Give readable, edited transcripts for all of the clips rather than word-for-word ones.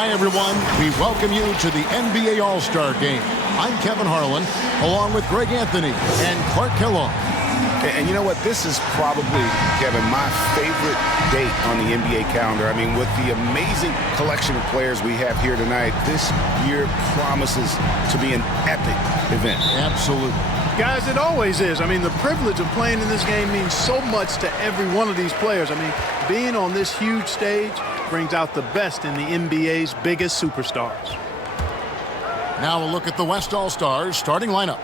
Hi, everyone. We welcome you to the NBA All-Star Game. I'm Kevin Harlan, along with Greg Anthony and Clark Kellogg. And you know what? This is probably, Kevin, my favorite date on the NBA calendar. I mean, with the amazing collection of players we have here tonight, this year promises to be an epic event. Absolutely. Guys, it always is. I mean, the privilege of playing in this game means so much to every one of these players. I mean, being on this huge stage brings out the best in the NBA's biggest superstars. Now a look at the West All-Stars starting lineup.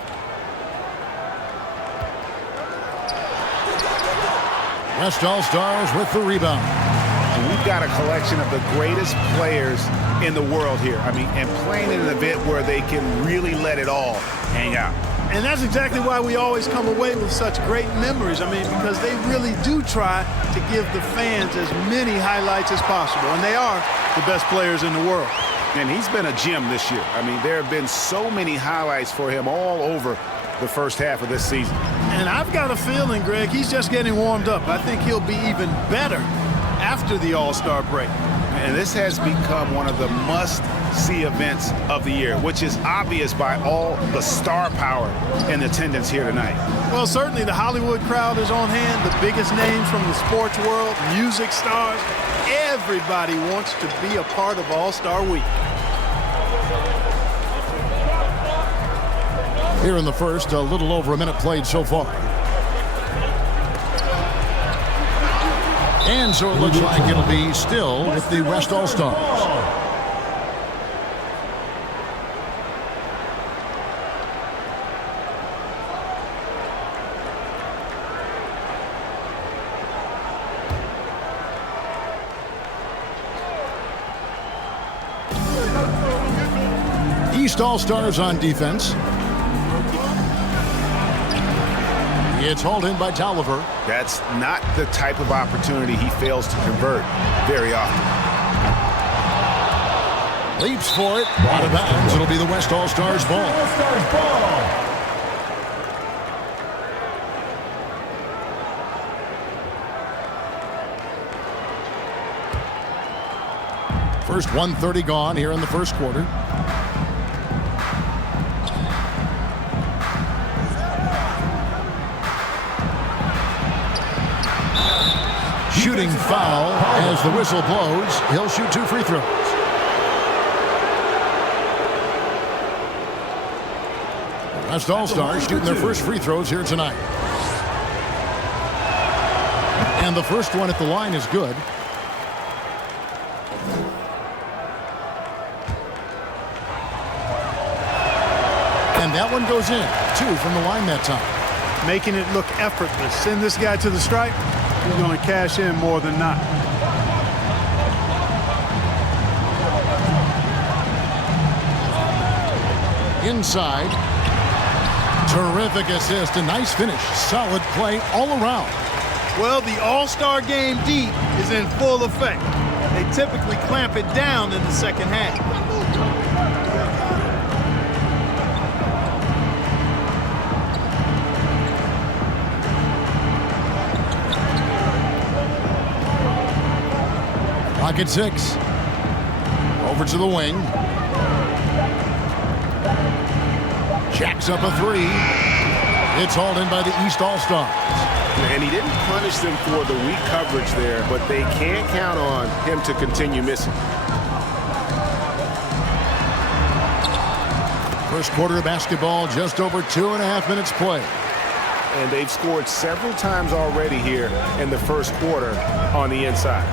West All-Stars with the rebound. And we've got a collection of the greatest players in the world here. I mean, and playing in an event where they can really let it all hang out. And that's exactly why we always come away with such great memories. I mean, because they really do try to give the fans as many highlights as possible. And they are the best players in the world. And he's been a gem this year. I mean, there have been so many highlights for him all over the first half of this season. And I've got a feeling, Greg, he's just getting warmed up. I think he'll be even better after the All-Star break. And this has become one of the must-see events of the year, which is obvious by all the star power in attendance here tonight. Well, certainly the Hollywood crowd is on hand, the biggest names from the sports world, music stars. Everybody wants to be a part of All-Star Week. Here in the first, a little over a minute played so far. And so it looks like it'll be still with the West All-Stars. East All-Stars on defense. It's hauled in by Tolliver. That's not the type of opportunity he fails to convert very often. Leaps for it. Out of bounds. It'll be the West All-Stars ball. First 1:30 gone here in the first quarter. Shooting foul as the whistle blows. He'll shoot 2 free throws. The West All-Stars shooting their first free throws here tonight. And the first one at the line is good. And that one goes in. 2 from the line that time. Making it look effortless. Send this guy to the stripe. He's going to cash in more than not. Inside. Terrific assist. A nice finish. Solid play all around. Well, the All-Star Game deep is in full effect. They typically clamp it down in the second half. Pocket 6. Over to the wing. Jacks up a 3. It's hauled in by the East All-Stars. And he didn't punish them for the weak coverage there, but they can't count on him to continue missing. First quarter of basketball, just over 2.5 minutes play. And they've scored several times already here in the first quarter on the inside.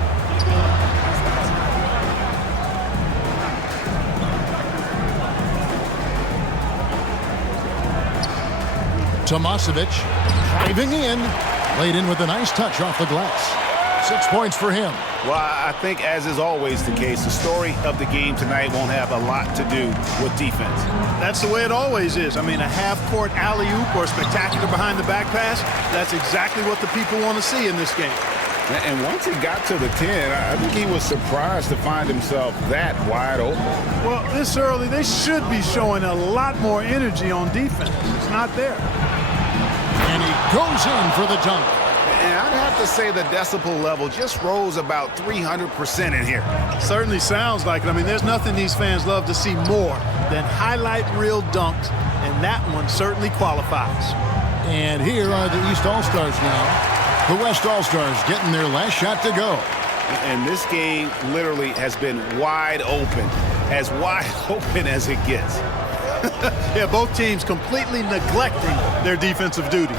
Tomasevic driving in. Laid in with a nice touch off the glass. 6 points for him. Well, I think, as is always the case, the story of the game tonight won't have a lot to do with defense. That's the way it always is. I mean, a half-court alley-oop or a spectacular behind-the-back pass, that's exactly what the people want to see in this game. And once he got to the 10, I think he was surprised to find himself that wide open. Well, this early, they should be showing a lot more energy on defense. It's not there. And he goes in for the dunk. And I'd have to say the decibel level just rose about 300% in here. Certainly sounds like it. I mean, there's nothing these fans love to see more than highlight reel dunks, and that one certainly qualifies. And here are the East All-Stars now. The West All-Stars getting their last shot to go. And this game literally has been wide open as it gets. Yeah, both teams completely neglecting their defensive duties.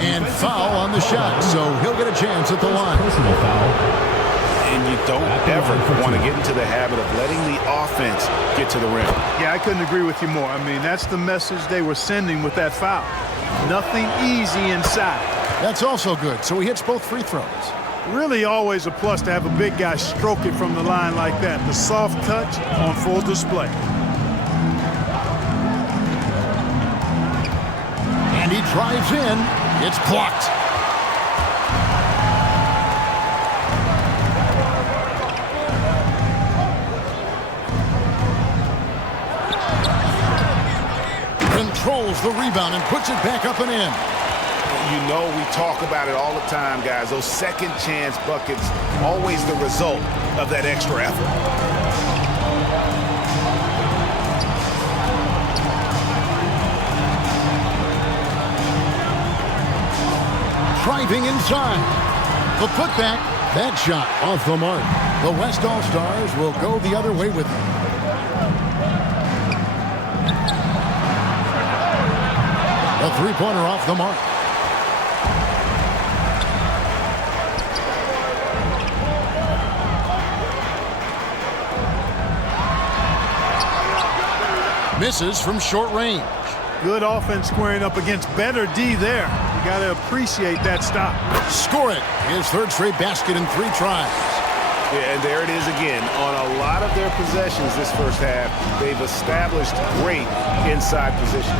And foul on the shot, so he'll get a chance at the line. Personal foul. And you don't ever want to get into the habit of letting the offense get to the rim. Yeah, I couldn't agree with you more. I mean, that's the message they were sending with that foul. Nothing easy inside. That's also good, so he hits both free throws. Really always a plus to have a big guy stroke it from the line like that. The soft touch on full display. And he drives in. It's blocked. Controls the rebound and puts it back up and in. You know we talk about it all the time, guys. Those second chance buckets, always the result of that extra effort. Driving inside. The putback. That shot off the mark. The West All-Stars will go the other way with it. A three-pointer off the mark. Misses from short range. Good offense squaring up against better D there. You got to appreciate that stop. Score it. His third straight basket in 3 tries. Yeah, and there it is again. On a lot of their possessions this first half, they've established great inside position.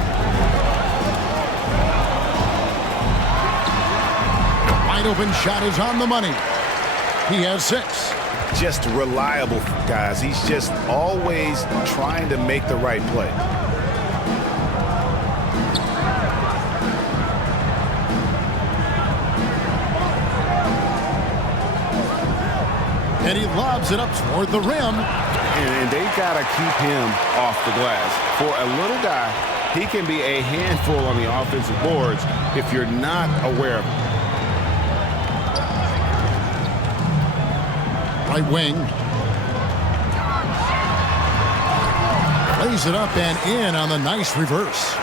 Wide open shot is on the money. He has 6. Just reliable, guys. He's just always trying to make the right play. And he lobs it up toward the rim. And they got to keep him off the glass. For a little guy, he can be a handful on the offensive boards if you're not aware of him. Right wing. Lays it up and in on the nice reverse.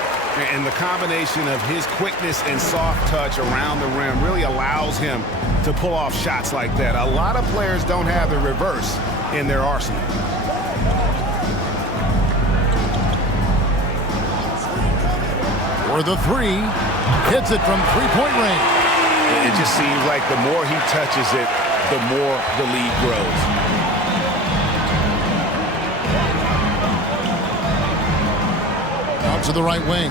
And the combination of his quickness and soft touch around the rim really allows him to pull off shots like that. A lot of players don't have the reverse in their arsenal. For the 3. Hits it from 3-point range. It just seems like the more he touches it, the more the lead grows. Out to the right wing.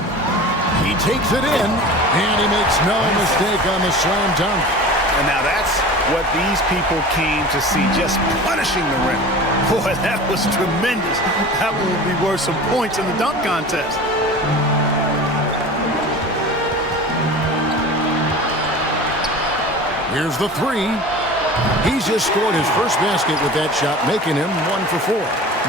He takes it in, and he makes no mistake on the slam dunk. And now that's what these people came to see, just punishing the rim. Boy, that was tremendous. That one will be worth some points in the dunk contest. Here's the 3. He's just scored his first basket with that shot, making him 1 for 4.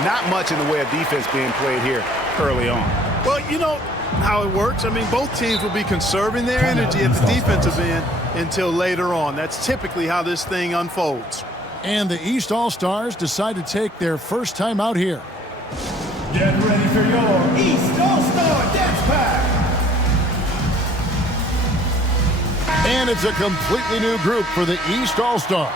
Not much in the way of defense being played here early on. Well, you know how it works. I mean, both teams will be conserving their energy at the defensive end until later on. That's typically how this thing unfolds. And the East All-Stars decide to take their first time out here. Get ready for your East All-Star Dance Pack. And it's a completely new group for the East All-Stars.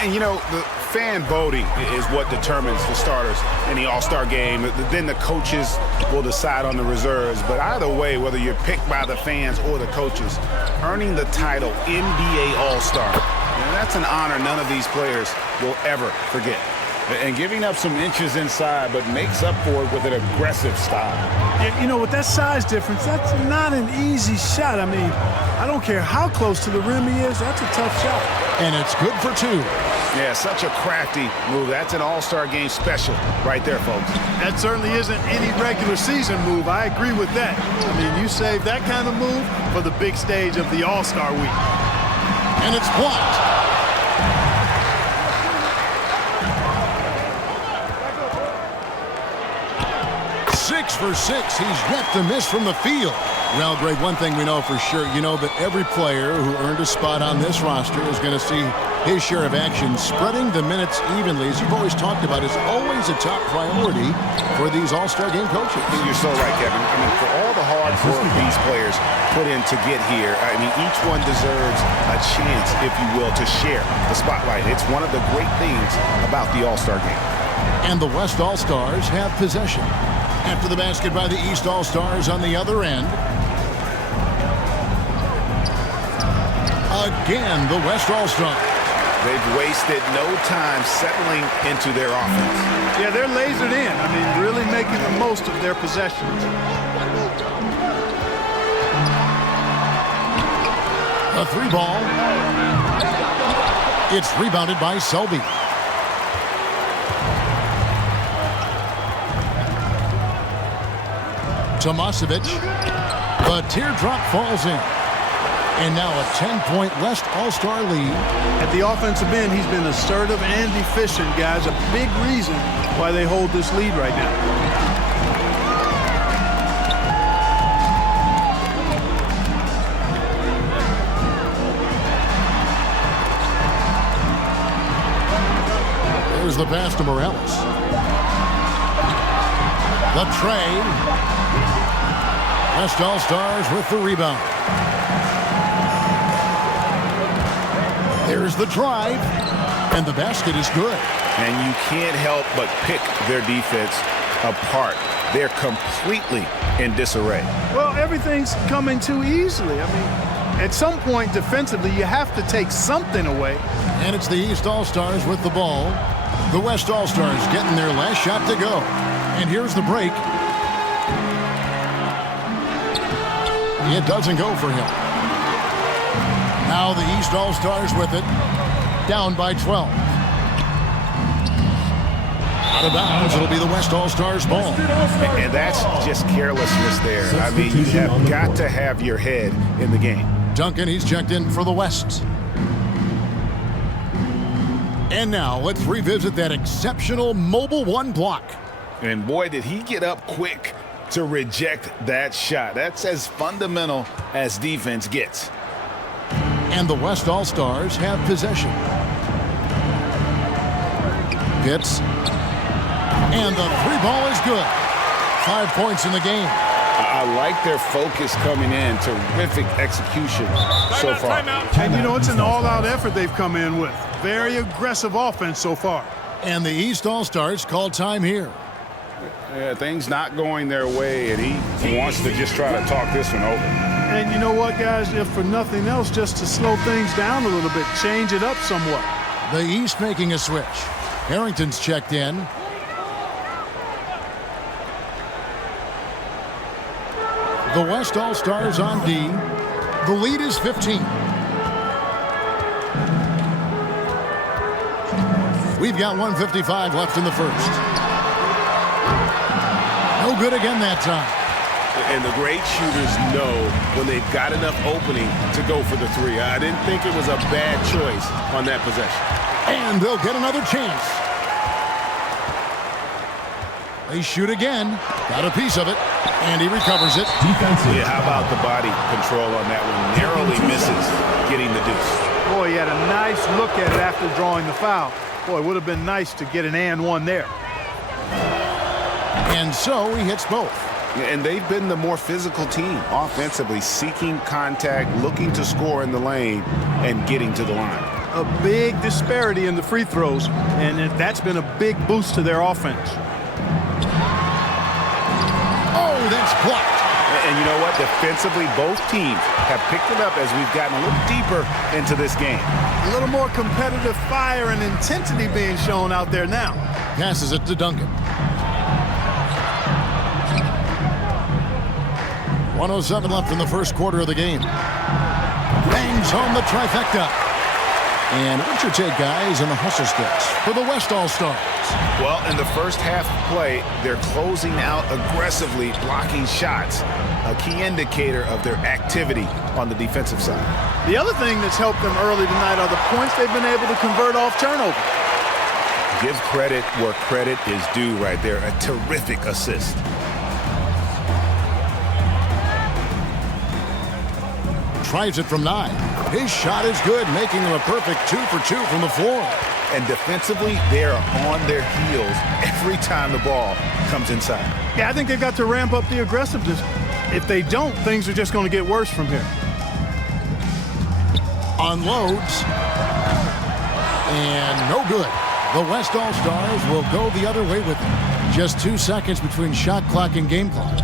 And, you know, the fan voting is what determines the starters in the All-Star game. Then the coaches will decide on the reserves. But either way, whether you're picked by the fans or the coaches, earning the title NBA All-Star, that's an honor none of these players will ever forget. And giving up some inches inside, but makes up for it with an aggressive style. Yeah, you know, with that size difference, that's not an easy shot. I mean, I don't care how close to the rim he is, that's a tough shot. And it's good for 2. Yeah, such a crafty move. That's an all-star game special right there, folks. That certainly isn't any regular season move. I agree with that. I mean, you save that kind of move for the big stage of the All-Star week. And it's blocked. Six for 6. He's yet to miss from the field. Well, Greg, one thing we know for sure, you know that every player who earned a spot on this roster is going to see his share of action. Spreading the minutes evenly, as you've always talked about, is always a top priority for these All-Star game coaches. You're so right, Kevin. I mean, for all the hard work these players put in to get here, I mean, each one deserves a chance, if you will, to share the spotlight. It's one of the great things about the All-Star game. And the West All-Stars have possession. After the basket by the East All-Stars on the other end. Again, the West All-Stars. They've wasted no time settling into their offense. Yeah, they're lasered in. I mean, really making the most of their possessions. A 3-ball. It's rebounded by Selby. Tomasevic. The teardrop falls in. And now a 10-point West All-Star lead. At the offensive end, he's been assertive and efficient, guys. A big reason why they hold this lead right now. There's the pass to Morales. The tray. West All-Stars with the rebound. There's the drive, and the basket is good. And you can't help but pick their defense apart. They're completely in disarray. Well, everything's coming too easily. I mean, at some point defensively, you have to take something away. And it's the East All-Stars with the ball. The West All-Stars getting their last shot to go. And here's the break. It doesn't go for him. Now the East All-Stars with it. Down by 12. Out of bounds, it'll be the West All-Stars ball. And that's just carelessness there. I mean, you have got to have your head in the game. Duncan, he's checked in for the West. And now let's revisit that exceptional mobile one block. And boy, did he get up quick to reject that shot. That's as fundamental as defense gets. And the West All-Stars have possession. Pitts. And the 3-ball is good. 5 points in the game. I like their focus coming in. Terrific execution so far. And, you know, it's an all-out effort they've come in with. Very aggressive offense so far. And the East All-Stars call time here. Yeah, things not going their way, and he wants to just try to talk this one over. And you know what, guys? If for nothing else, just to slow things down a little bit, change it up somewhat. The East making a switch. Harrington's checked in. The West All-Stars on D. The lead is 15. We've got 1:55 left in the first. No good again that time. And the great shooters know when they've got enough opening to go for the three. I didn't think it was a bad choice on that possession. And they'll get another chance. They shoot again. Got a piece of it. And he recovers it. Yeah, how about the body control on that one? Narrowly misses getting the deuce. Boy, he had a nice look at it after drawing the foul. Boy, it would have been nice to get an and one there. And so he hits both. And they've been the more physical team offensively, seeking contact, looking to score in the lane, and getting to the line. A big disparity in the free throws, and that's been a big boost to their offense. Oh, that's blocked. And you know what? Defensively, both teams have picked it up as we've gotten a little deeper into this game. A little more competitive fire and intensity being shown out there now. Passes it to Duncan. 1:07 left in the first quarter of the game. Bangs home the trifecta. And what's your take, guys, on the hustle sticks for the West All-Stars? Well, in the first half of play, they're closing out aggressively, blocking shots, a key indicator of their activity on the defensive side. The other thing that's helped them early tonight are the points they've been able to convert off turnover. Give credit where credit is due right there. A terrific assist. Tries it from 9. His shot is good, making him a perfect 2 for 2 from the floor. And defensively, they are on their heels every time the ball comes inside. Yeah, I think they've got to ramp up the aggressiveness. If they don't, things are just going to get worse from here. Unloads. And no good. The West All-Stars will go the other way with it. Just 2 seconds between shot clock and game clock.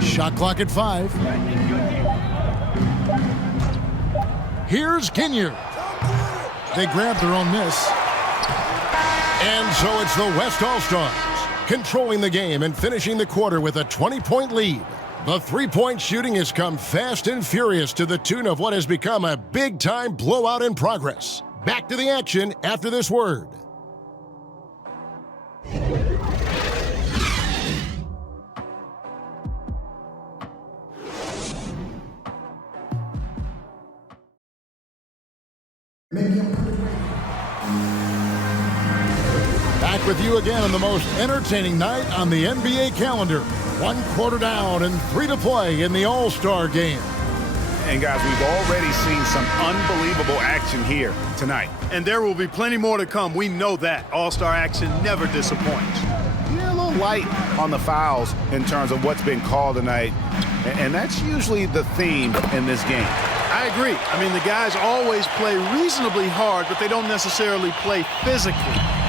Shot clock at 5. Here's Kinyer. They grab their own miss. And so it's the West All-Stars controlling the game and finishing the quarter with a 20-point lead. The three-point shooting has come fast and furious to the tune of what has become a big-time blowout in progress. Back to the action after this word. Back with you again on the most entertaining night on the NBA calendar. 1 quarter down and 3 to play in the All-Star game. And guys, we've already seen some unbelievable action here tonight. And there will be plenty more to come. We know that. All-Star action never disappoints. Yeah, a little light on the fouls in terms of what's been called tonight. And that's usually the theme in this game. I agree. I mean, the guys always play reasonably hard, but they don't necessarily play physically,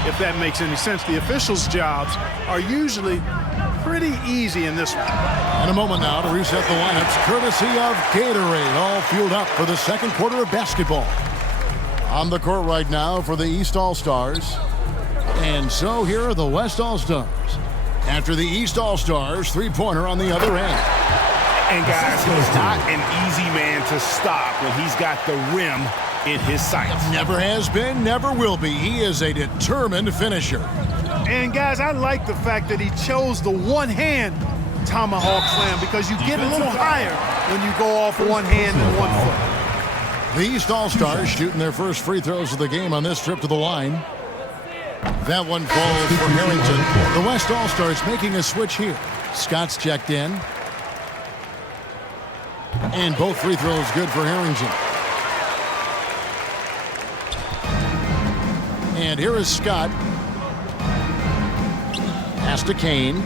if that makes any sense. The officials' jobs are usually pretty easy in this one. In a moment now to reset the lineups, courtesy of Gatorade, all fueled up for the second quarter of basketball. On the court right now for the East All-Stars. And so here are the West All-Stars. After the East All-Stars, three-pointer on the other end. And guys, he's not an easy man to stop when he's got the rim in his sights. Never has been, never will be. He is a determined finisher. And guys, I like the fact that he chose the one-hand tomahawk slam because you get a little higher when you go off one hand and 1 foot. The East All-Stars shooting their first free throws of the game on this trip to the line. That one falls for Harrington. The West All-Stars making a switch here. Scott's checked in. And both free throws good for Harrington. And here is Scott. Pass to Kane.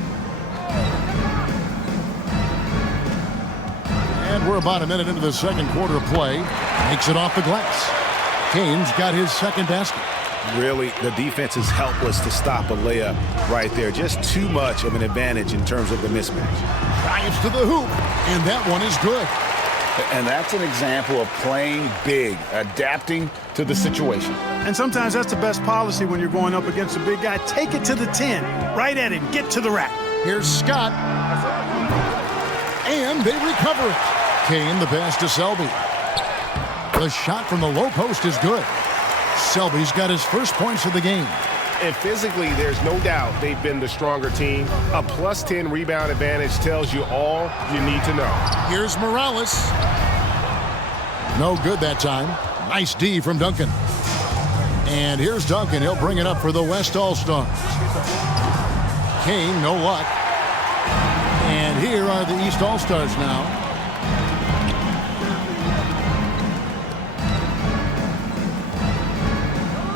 And we're about a minute into the second quarter of play. Makes it off the glass. Kane's got his second basket. Really, the defense is helpless to stop a layup right there. Just too much of an advantage in terms of the mismatch. Drives to the hoop, and that one is good. And that's an example of playing big, adapting to the situation. And sometimes that's the best policy when you're going up against a big guy. Take it to the 10, right at him, get to the rack. Here's Scott. And they recover it. Kane, the pass to Selby. The shot from the low post is good. Selby's got his first points of the game. And physically, there's no doubt they've been the stronger team. A plus 10 rebound advantage tells you all you need to know. Here's Morales. No good that time. Nice D from Duncan. And here's Duncan. He'll bring it up for the West All-Stars. Kane, no luck. And here are the East All-Stars now.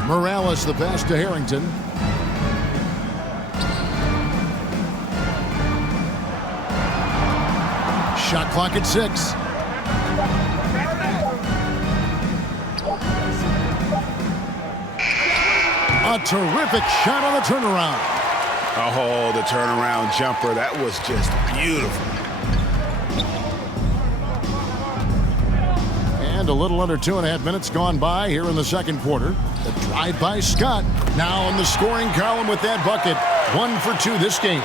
Morales, the pass to Harrington. Shot clock at 6. A terrific shot on the turnaround. Oh, the turnaround jumper. That was just beautiful. And And a little under 2.5 minutes gone by here in the second quarter. The drive by Scott. Now in the scoring column with that bucket. 1 for 2 this game.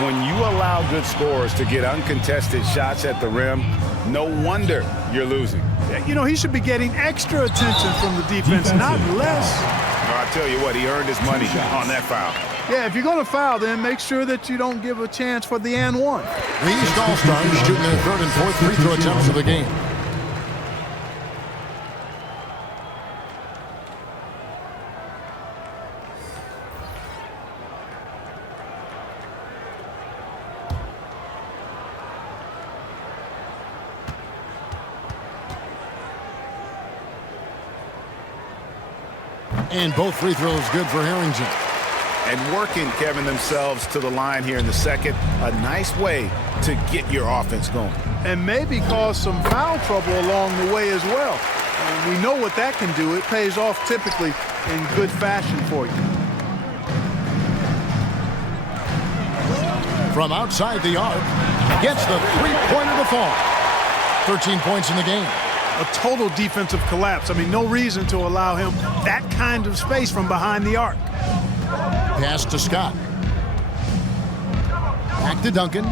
When you allow good scorers to get uncontested shots at the rim, no wonder you're losing. You know, he should be getting extra attention from the defense, not less. I'll tell you what, he earned his money on that foul. Yeah, if you're going to foul, then make sure that you don't give a chance for the and one. The East All-Stars shooting their third and fourth free throw attempts of the game. And both free throws good for Harrington. And working, Kevin, themselves to the line here in the second. A nice way to get your offense going. And maybe cause some foul trouble along the way as well. And we know what that can do. It pays off typically in good fashion for you. From outside the arc, gets the three-pointer to fall. 13 points in the game. A total defensive collapse. I mean, no reason to allow him that kind of space from behind the arc. Pass to Scott. Back to Duncan.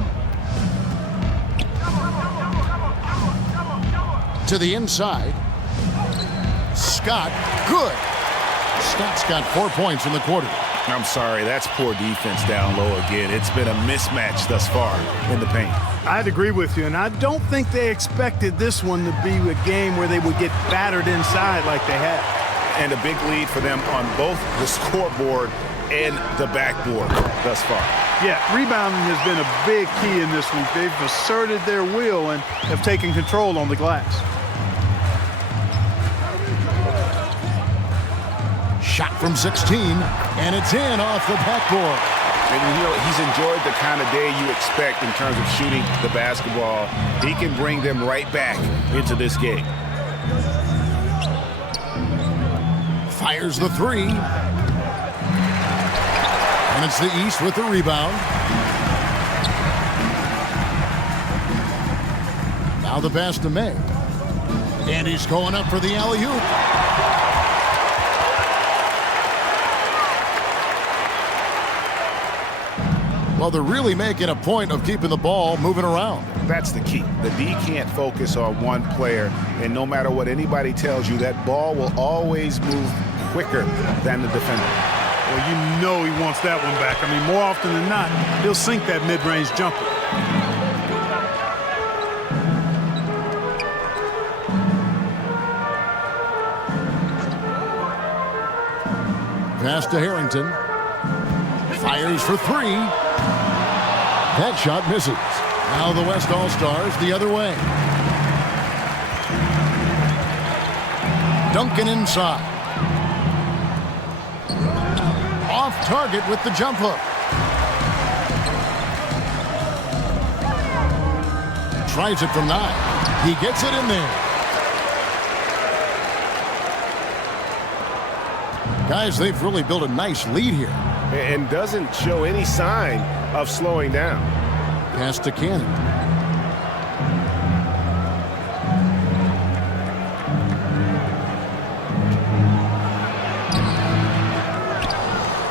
To the inside. Scott, good. Scott's got 4 points in the quarter. I'm sorry, that's poor defense down low again. It's been a mismatch thus far in the paint. I'd agree with you, and I don't think they expected this one to be a game where they would get battered inside like they had. And a big lead for them on both the scoreboard and the backboard thus far. Yeah, rebounding has been a big key in this week. They've asserted their will and have taken control on the glass. Shot from 16, and it's in off the backboard. And you know, he's enjoyed the kind of day you expect in terms of shooting the basketball. He can bring them right back into this game. Fires the three. And it's the East with the rebound. Now the pass to May. And he's going up for the alley-oop. Well, they're really making a point of keeping the ball moving around. That's the key. The D can't focus on one player, and no matter what anybody tells you, that ball will always move quicker than the defender. Well, you know he wants that one back. I mean, more often than not, he'll sink that mid-range jumper. Pass to Harrington. Fires for three. That shot misses. Now the West All-Stars the other way. Duncan inside. Off target with the jump hook. Tries it from 9. He gets it in there. Guys, they've really built a nice lead here. And doesn't show any sign of slowing down. Pass to Cannon.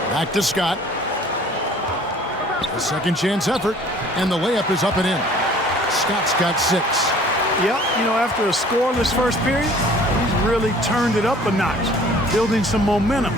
Back to Scott. A second chance effort, and the layup is up and in. Scott's got 6. Yep, you know, after a scoreless first period, he's really turned it up a notch, building some momentum.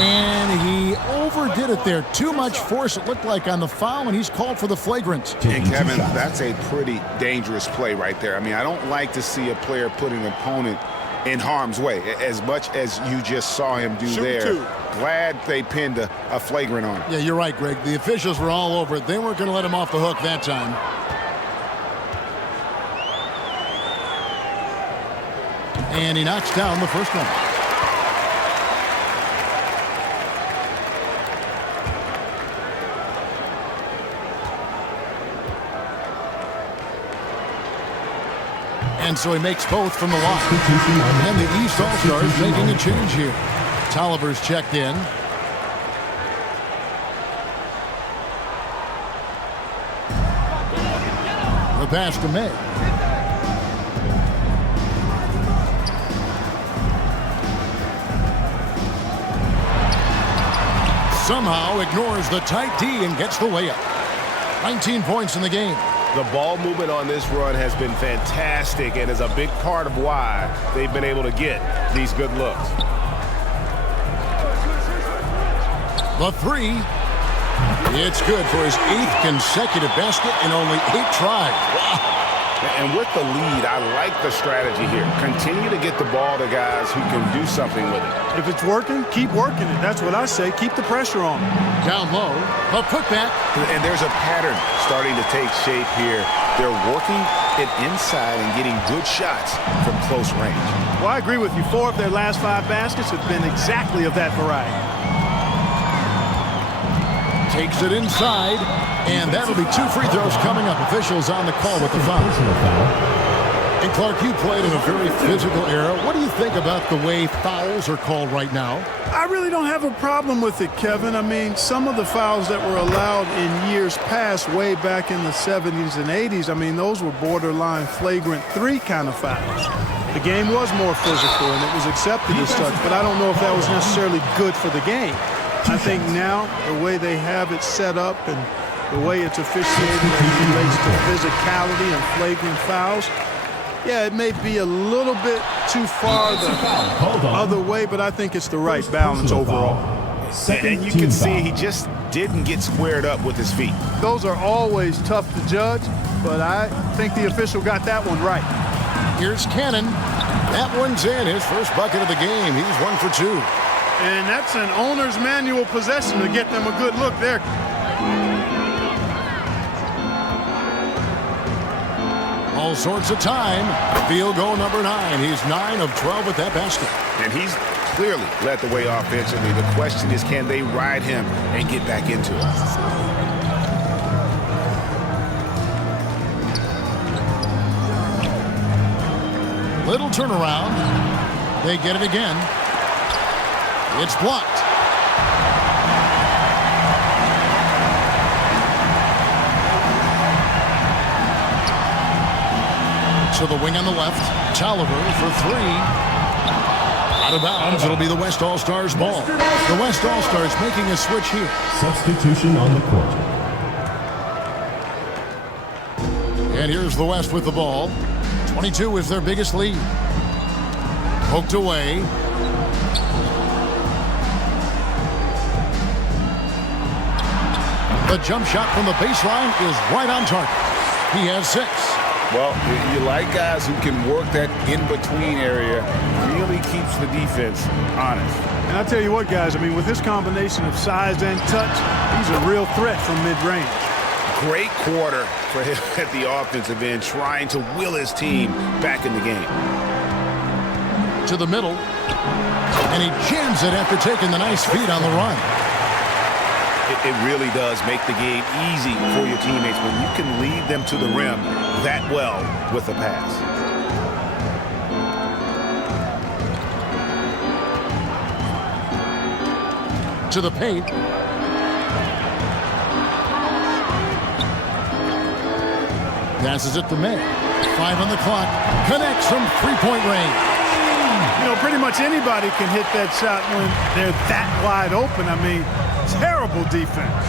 And he overdid it there. Too much force, it looked like, on the foul, and he's called for the flagrant. And Kevin, that's a pretty dangerous play right there. I mean, I don't like to see a player put an opponent in harm's way, as much as you just saw him do there. Glad they pinned a flagrant on him. Yeah, you're right, Greg. The officials were all over it. They weren't going to let him off the hook that time. And he knocks down the first one. And so he makes both from the line. And the East All-Stars making a change here. Tolliver's checked in. pass to May. Somehow ignores the tight D and gets the layup. 19 points in the game. The ball movement on this run has been fantastic and is a big part of why they've been able to get these good looks. The three. It's good for his 8th consecutive basket in only 8 tries. Wow. And with the lead, I like the strategy here. Continue to get the ball to guys who can do something with it. If it's working, keep working it. That's what I say. Keep the pressure on. Down low, the putback. And there's a pattern starting to take shape here. They're working it inside and getting good shots from close range. Well, I agree with you. 4 of their last 5 baskets have been exactly of that variety. Takes it inside, and that'll be 2 free throws coming up. Officials on the call with the foul. And Clark, you played in a very physical era. What do you think about the way fouls are called right now? I really don't have a problem with it, Kevin. I mean, some of the fouls that were allowed in years past, way back in the 70s and 80s, I mean, those were borderline flagrant 3 kind of fouls. The game was more physical, and it was accepted as such, but I don't know if that was necessarily good for the game. I think now the way they have it set up and the way it's officiated as it relates to physicality and flagrant fouls, yeah, it may be a little bit too far the other way, but I think it's the right balance overall. And you can see he just didn't get squared up with his feet. Those are always tough to judge, but I think the official got that one right. Here's Cannon. That one's in. His first bucket of the game. He's 1 for 2. And that's an owner's manual possession to get them a good look there. All sorts of time. Field goal number 9. He's 9 of 12 with that basket. And he's clearly led the way offensively. The question is, can they ride him and get back into it? Little turnaround. They get it again. It's blocked. To the wing on the left. Tolliver for 3. Out of bounds. It'll be the West All-Stars ball. The West All-Stars making a switch here. Substitution on the court. And here's the West with the ball. 22 is their biggest lead. Poked away. The jump shot from the baseline is right on target. He has 6. Well, you like guys who can work that in-between area. Really keeps the defense honest. And I'll tell you what, guys, I mean, with this combination of size and touch, he's a real threat from mid-range. Great quarter for him at the offensive end, trying to will his team back in the game. To the middle. And he jams it after taking the nice feed on the run. It really does make the game easy for your teammates when you can lead them to the rim that well with a pass. To the paint. Passes it to May. 5 on the clock. Connects from 3-point range. You know, pretty much anybody can hit that shot when they're that wide open. I mean, terrible defense.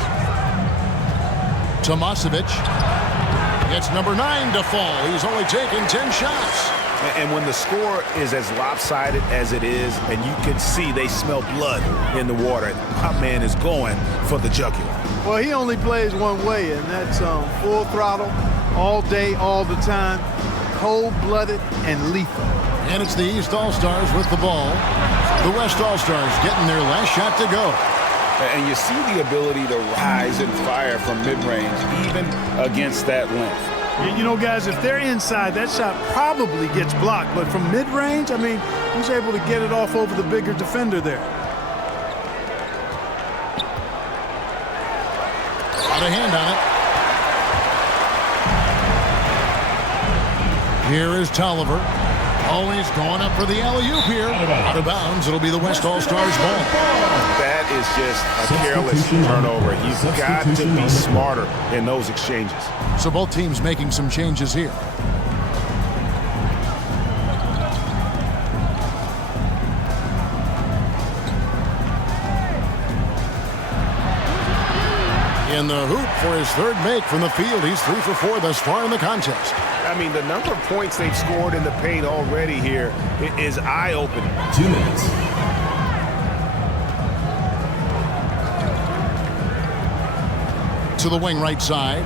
Tomasevic gets number 9 to fall. He's only taken 10 shots. And when the score is as lopsided as it is, and you can see they smell blood in the water, my man is going for the jugular. Well, he only plays one way, and that's full throttle, all day, all the time, cold-blooded and lethal. And it's the East All-Stars with the ball. The West All-Stars getting their last shot to go. And you see the ability to rise and fire from mid-range, even against that length. You know, guys, if they're inside, that shot probably gets blocked. But from mid-range, I mean, he's able to get it off over the bigger defender there. Got a hand on it. Here is Tolliver. Oh, he's going up for the alley-oop here. Out of bounds. It'll be the West All-Stars ball. That is just a careless turnover. You've got to be smarter in those exchanges. So both teams making some changes here. In the hoop for his third make from the field. He's 3 for 4 thus far in the contest. I mean, the number of points they've scored in the paint already here is eye-opening. 2 minutes. To the wing right side.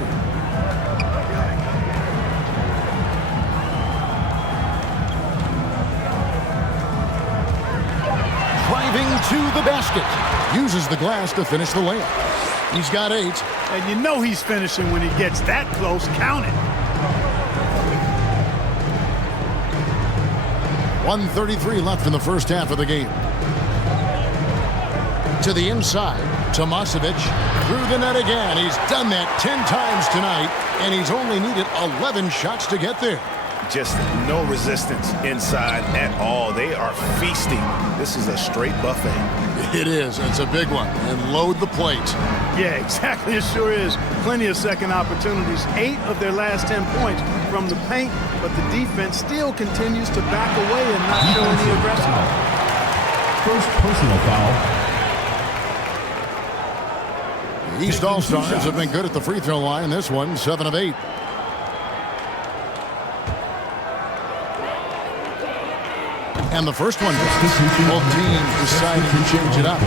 Driving to the basket. Uses the glass to finish the layup. He's got 8. And you know he's finishing when he gets that close. Count it. 1:33 left in the first half of the game. To the inside. Tomasevic through the net again. He's done that 10 times tonight, and he's only needed 11 shots to get there. Just no resistance inside at all. They are feasting. This is a straight buffet. It is. It's a big one. And load the plate. Yeah, exactly. It sure is. Plenty of second opportunities. 8 of their last 10 points from the paint, but the defense still continues to back away and not show any aggression. First personal foul. The East All-Stars have been good at the free throw line. This one, 7 of 8. And the first one, both teams deciding to change it up.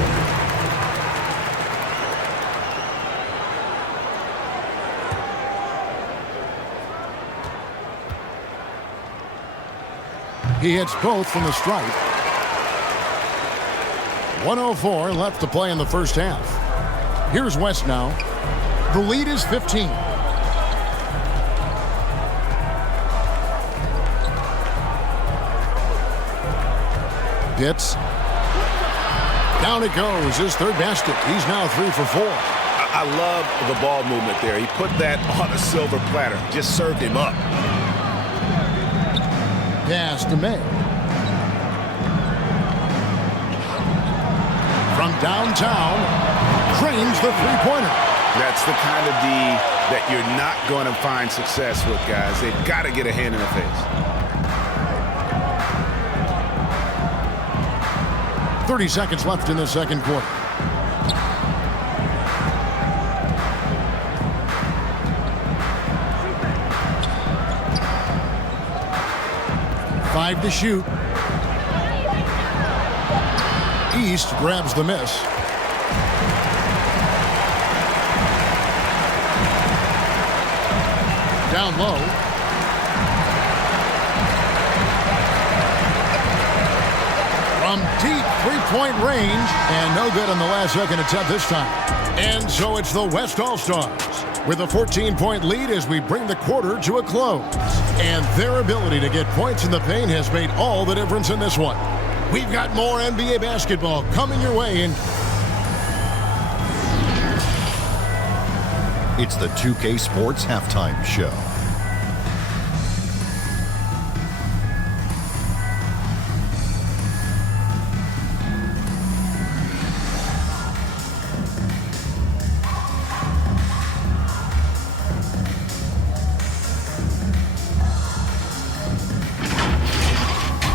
He hits both from the stripe. 1:04 left to play in the first half. Here's West now. The lead is 15. Hits. Down it goes. His third basket. He's now 3 for 4. I love the ball movement there. He put that on a silver platter. Just served him up. Pass to May. From downtown, cranes the three-pointer. That's the kind of D that you're not going to find success with, guys. They've got to get a hand in the face. 30 seconds left in the second quarter. Five to shoot. East grabs the miss. Down low. From deep three-point range, and no good on the last second attempt this time. And so it's the West All-Stars with a 14-point lead as we bring the quarter to a close. And their ability to get points in the paint has made all the difference in this one. We've got more NBA basketball coming your way. It's the 2K Sports Halftime Show.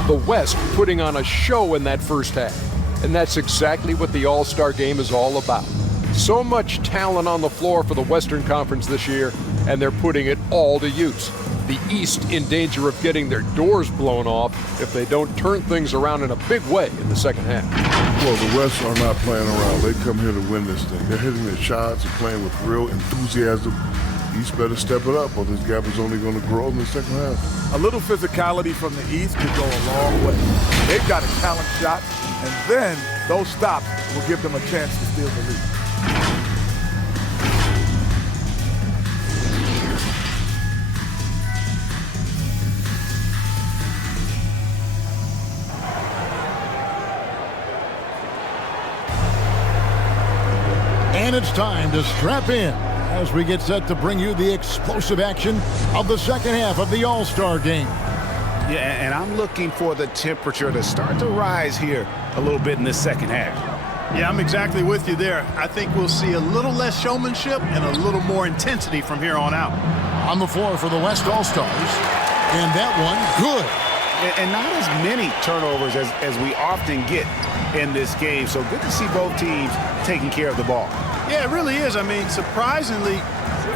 The West putting on a show in that first half. And that's exactly what the All-Star game is all about. So much talent on the floor for the Western Conference this year, and they're putting it all to use. The East in danger of getting their doors blown off if they don't turn things around in a big way in the second half. Well, the West are not playing around. They come here to win this thing. They're hitting their shots and playing with real enthusiasm. East better step it up, or this gap is only going to grow in the second half. A little physicality from the East could go a long way. They've got a talent shot, and then those stops will give them a chance to steal the lead. And it's time to strap in as we get set to bring you the explosive action of the second half of the All-Star game. Yeah, and I'm looking for the temperature to start to rise here a little bit in this second half. Yeah, I'm exactly with you there. I think we'll see a little less showmanship and a little more intensity from here on out. On the floor for the West All-Stars. And that one, good. And not as many turnovers as we often get in this game. So good to see both teams taking care of the ball. Yeah, it really is. I mean, surprisingly,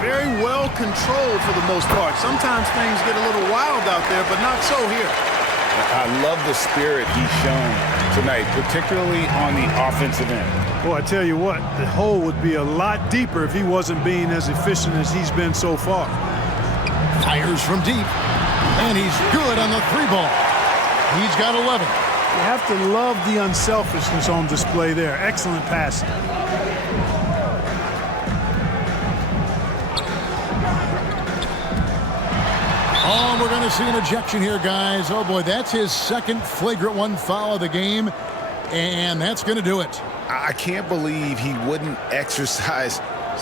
very well controlled for the most part. Sometimes things get a little wild out there, but not so here. I love the spirit he's shown tonight, particularly on the offensive end. Well, I tell you what, the hole would be a lot deeper if he wasn't being as efficient as he's been so far. Fires from deep, and he's good on the three ball. He's got 11. You have to love the unselfishness on display there. Excellent passing. Oh, we're going to see an ejection here, guys. Oh, boy, that's his second flagrant one foul of the game, and that's going to do it. I can't believe he wouldn't exercise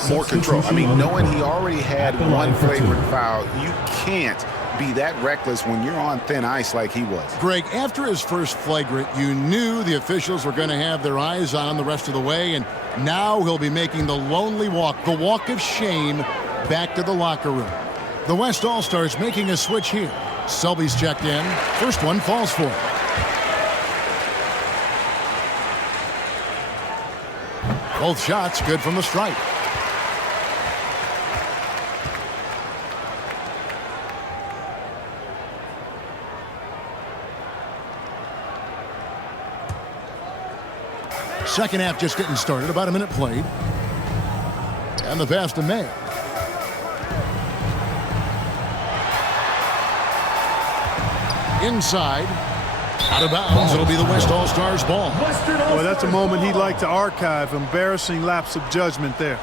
more control. I mean, knowing he already had one flagrant foul, you can't be that reckless when you're on thin ice like he was. Greg, after his first flagrant, you knew the officials were going to have their eyes on him the rest of the way, and now he'll be making the lonely walk, the walk of shame, back to the locker room. The West All-Stars making a switch here. Selby's checked in. First one falls for him. Both shots good from the stripe. Second half just getting started. About a minute played. And the pass to May. Inside. Out of bounds. It'll be the West All-Stars ball. Boy, that's a moment he'd like to archive. Embarrassing lapse of judgment there.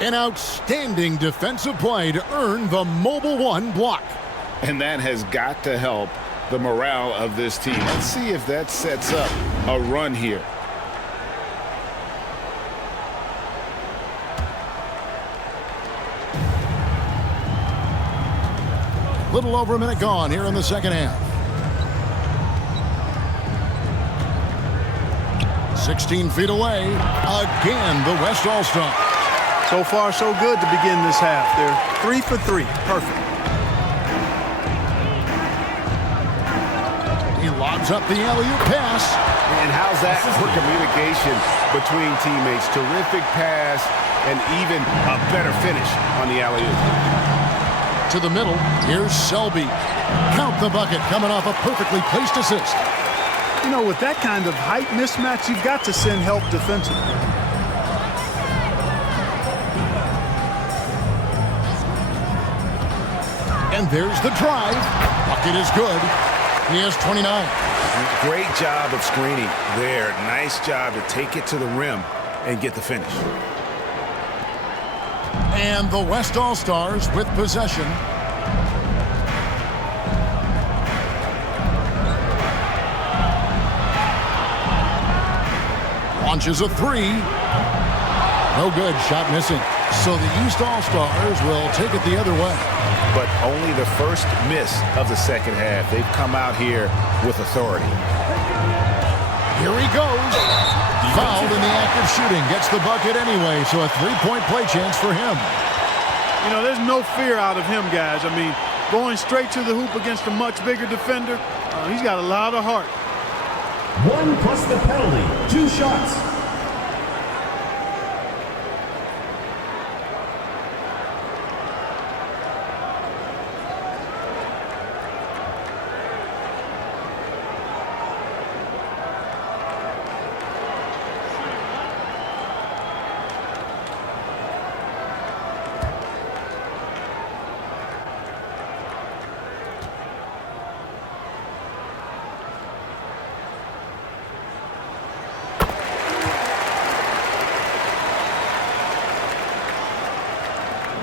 An outstanding defensive play to earn the Mobile One block. And that has got to help the morale of this team. Let's see if that sets up a run here. Little over a minute gone here in the second half. 16 feet away. Again, the West All-Star. So far, so good to begin this half. They're 3 for 3. Perfect. He lobs up the alley-oop pass. And how's that for communication between teammates? Terrific pass and even a better finish on the alley-oop. To the middle, here's Selby. Count the bucket coming off a perfectly placed assist. You know, with that kind of height mismatch, you've got to send help defensively. And there's the drive. Bucket is good. He has 29. Great job of screening there. Nice job to take it to the rim and get the finish. And the West All-Stars with possession. Launches a three. No good. Shot missing. So the East All-Stars will take it the other way. But only the first miss of the second half. They've come out here with authority. Here he goes. Fouled in the act of shooting. Gets the bucket anyway, so a three-point play chance for him. You know, there's no fear out of him, guys. I mean, going straight to the hoop against a much bigger defender, he's got a lot of heart. 1 plus the penalty. 2 shots.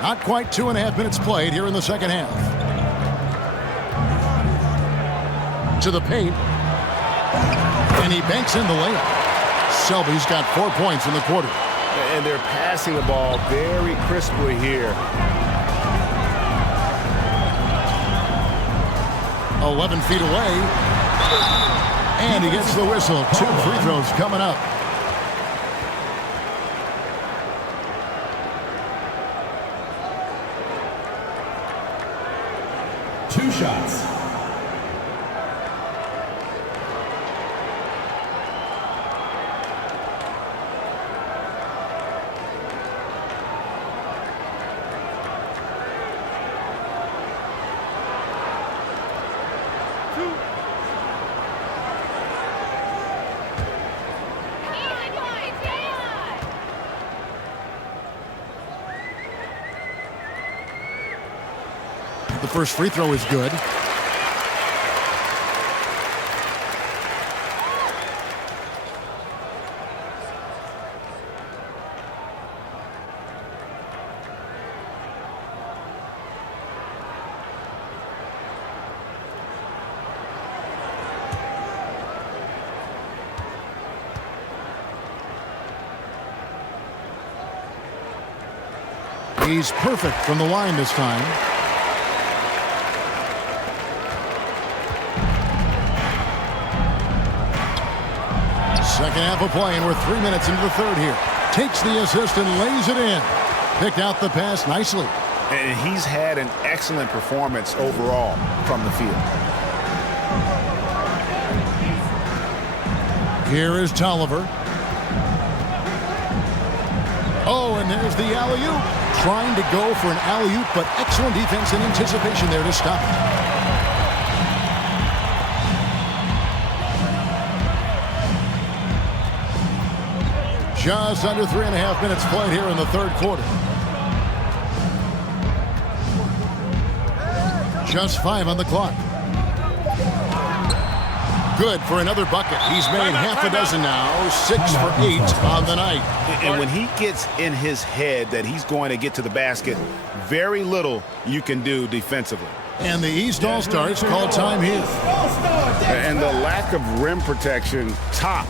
Not quite 2.5 minutes played here in the second half. To the paint. And he banks in the layup. Selby's got 4 points in the quarter. And they're passing the ball very crisply here. 11 feet away. And he gets the whistle. 2 free throws coming up. Two shots. The first free throw is good. He's perfect from the line this time. Second half of play, and we're 3 minutes into the third here. Takes the assist and lays it in. Picked out the pass nicely. And he's had an excellent performance overall from the field. Here is Tolliver. Oh, and there's the alley-oop. Trying to go for an alley-oop, but excellent defense and anticipation there to stop it. Just under 3.5 minutes played here in the third quarter. Just 5 on the clock. Good for another bucket. He's made half a dozen now. 6 for 8 on the night. And when he gets in his head that he's going to get to the basket, very little you can do defensively. And the East All-Stars call time here. And the lack of rim protection, top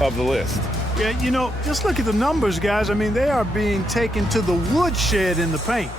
of the list. Yeah, you know, just look at the numbers, guys. I mean, they are being taken to the woodshed in the paint.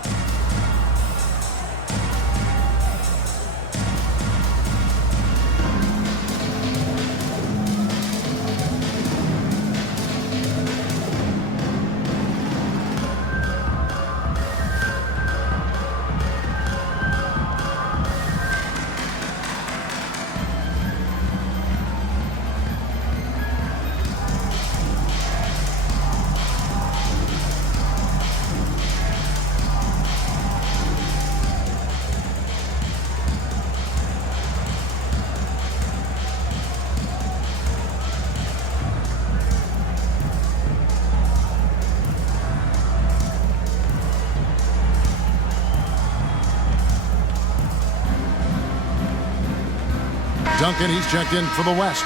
Duncan, he's checked in for the West.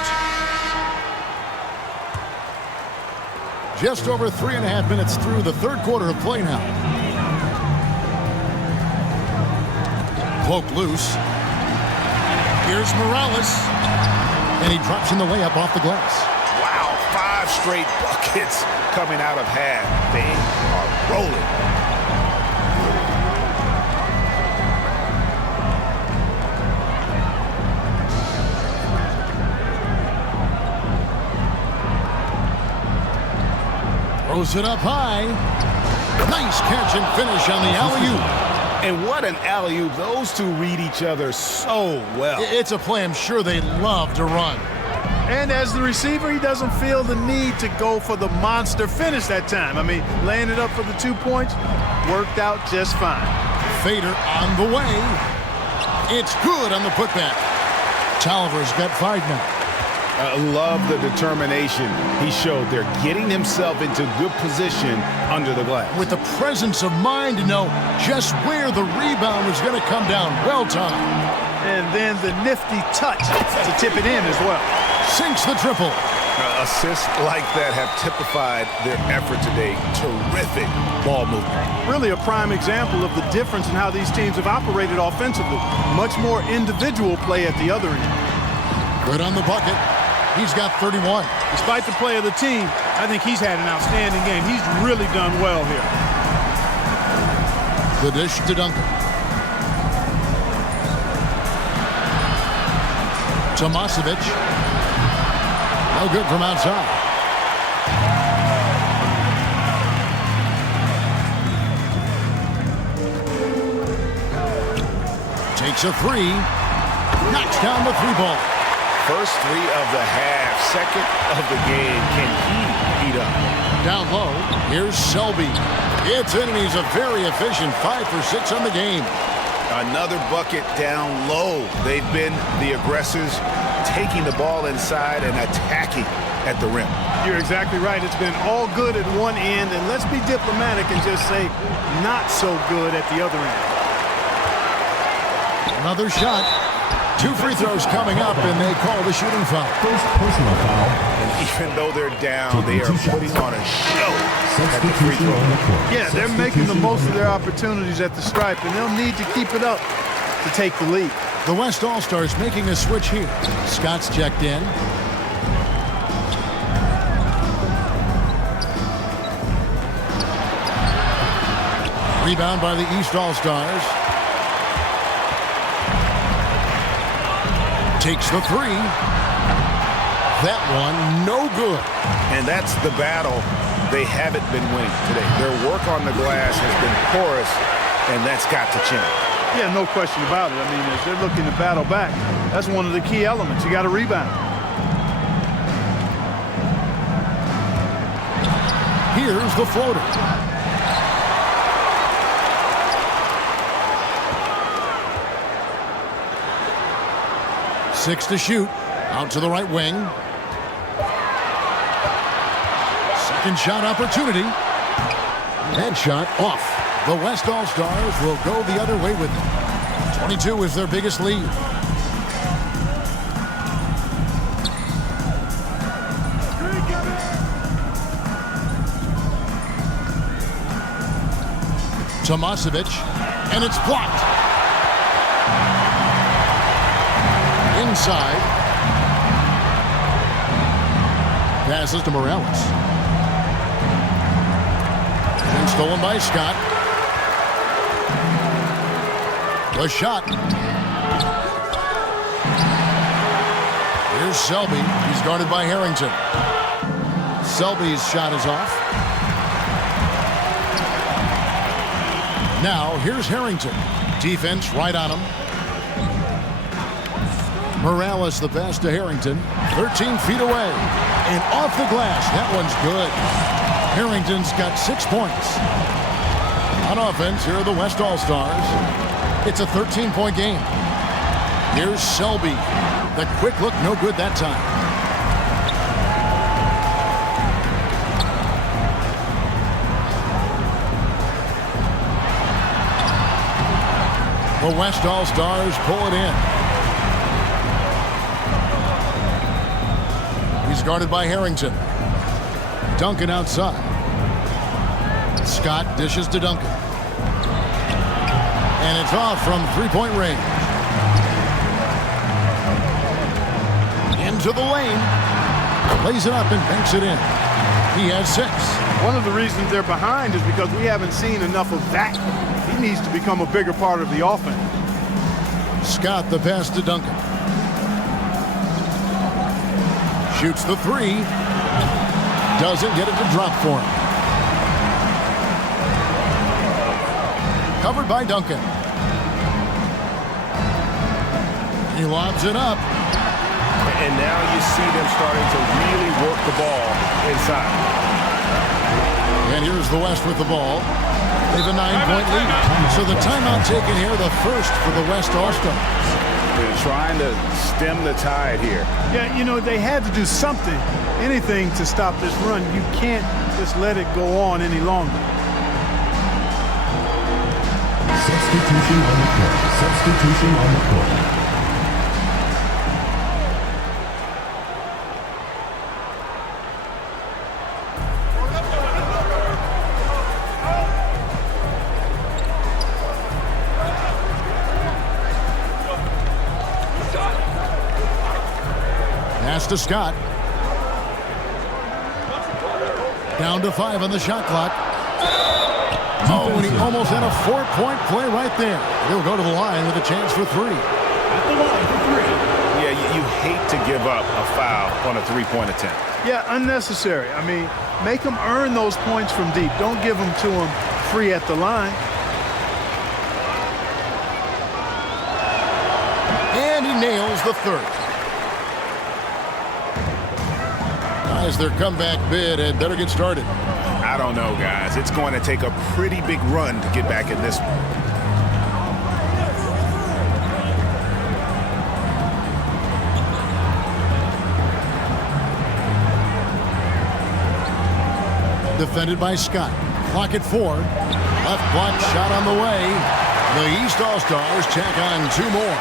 Just over 3.5 minutes through the third quarter of play now. Poke loose. Here's Morales. And he drops in the layup off the glass. Wow, 5 straight buckets coming out of half. They are rolling. Throws it up high. Nice catch and finish on the alley-oop. And what an alley-oop. Those two read each other so well. It's a play I'm sure they love to run. And as the receiver, he doesn't feel the need to go for the monster finish that time. I mean, laying it up for the 2 points worked out just fine. Fader on the way. It's good on the putback. Tolliver's got 5 now. I love the determination he showed there, getting himself into good position under the glass. With the presence of mind to know just where the rebound was going to come down. Well timed. And then the nifty touch to tip it in as well. Sinks the triple. Assists like that have typified their effort today. Terrific ball movement. Really a prime example of the difference in how these teams have operated offensively. Much more individual play at the other end. Good on the bucket. He's got 31. Despite the play of the team, I think he's had an outstanding game. He's really done well here. The dish to Duncan. Tomasevic. No good from outside. Takes a three. Knocks down the three ball. First three of the half, second of the game. Can he heat up? Down low, here's Selby. It's in, and he's a very efficient 5 for 6 on the game. Another bucket down low. They've been the aggressors, taking the ball inside and attacking at the rim. You're exactly right. It's been all good at one end, and let's be diplomatic and just say not so good at the other end. Another shot. 2 free throws coming up, and they call the shooting foul. First personal foul. And even though they're down, they are putting on a show at the free throw line. Yeah, they're making the most of their opportunities at the stripe, and they'll need to keep it up to take the lead. The West All-Stars making a switch here. Scott's checked in. Rebound by the East All-Stars. Takes the three. That one, no good. And that's the battle they haven't been winning today. Their work on the glass has been porous, and that's got to change. Yeah, no question about it. I mean, as they're looking to battle back, that's one of the key elements. You got to rebound. Here's the floater. Six to shoot. Out to the right wing. Second shot opportunity. That shot off. The West All-Stars will go the other way with it. 22 is their biggest lead. Tomasevic, and it's blocked. Inside. Passes to Morales. And stolen by Scott. The shot. Here's Selby. He's guarded by Harrington. Selby's shot is off. Now, here's Harrington. Defense right on him. Morales the pass to Harrington. 13 feet away. And off the glass. That one's good. Harrington's got 6 points. On offense, here are the West All-Stars. It's a 13-point game. Here's Selby. The quick look, no good that time. The West All-Stars pull it in. He's guarded by Harrington. Duncan outside. Scott dishes to Duncan. And it's off from three-point range. Into the lane. Lays it up and banks it in. He has 6. One of the reasons they're behind is because we haven't seen enough of that. He needs to become a bigger part of the offense. Scott the pass to Duncan. Shoots the three. Doesn't get it to drop for him. Covered by Duncan. He lobs it up. And now you see them starting to really work the ball inside. And here's the West with the ball. They have a 9-point lead. So the timeout taken here, the first for the West All-Stars. They're trying to stem the tide here. Yeah, you know, they had to do something, anything to stop this run. You can't just let it go on any longer. Substitution on the court. Substitution on the court. Pass to Scott. Down to 5 on the shot clock. Oh, and he almost had a 4-point play right there. He'll go to the line with a chance for 3. At the line for 3. Yeah, you hate give up a foul on a three-point attempt. Yeah, unnecessary. I mean, make them earn those points from deep. Don't give them to them free at the line. And he nails the third. As their comeback bid had better get started. I don't know, guys. It's going to take a pretty big run to get back in this one. Defended by Scott. Clock at 4. Left block shot on the way. The East All-Stars tack on 2 more.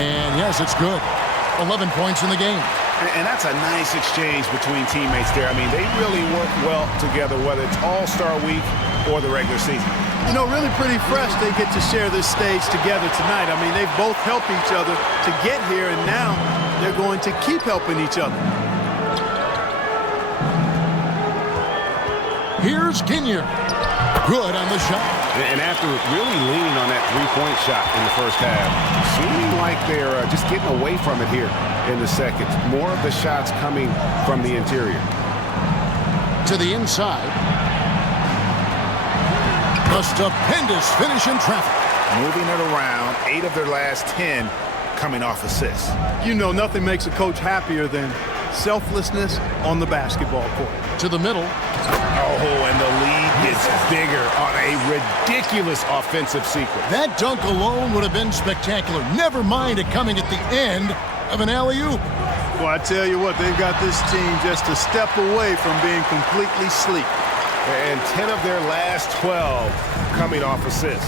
And yes, it's good. 11 points in the game. And that's a nice exchange between teammates there. I mean, they really work well together, whether it's All-Star Week or the regular season. You know, really pretty fresh they get to share this stage together tonight. I mean, they've both helped each other to get here, and now they're going to keep helping each other. Here's Kinyer. Good on the shot. And after really leaning on that three-point shot in the first half, seeming like they're just getting away from it here in the second. More of the shots coming from the interior. To the inside. A stupendous finish in traffic. Moving it around, 8 of their last 10 coming off assists. You know, nothing makes a coach happier than selflessness on the basketball court. To the middle. Oh, and the lead gets bigger on a ridiculous offensive sequence. That dunk alone would have been spectacular. Never mind it coming at the end of an alley-oop. Well, I tell you what, they've got this team just a step away from being completely sleep. And 10 of their last 12 coming off assists.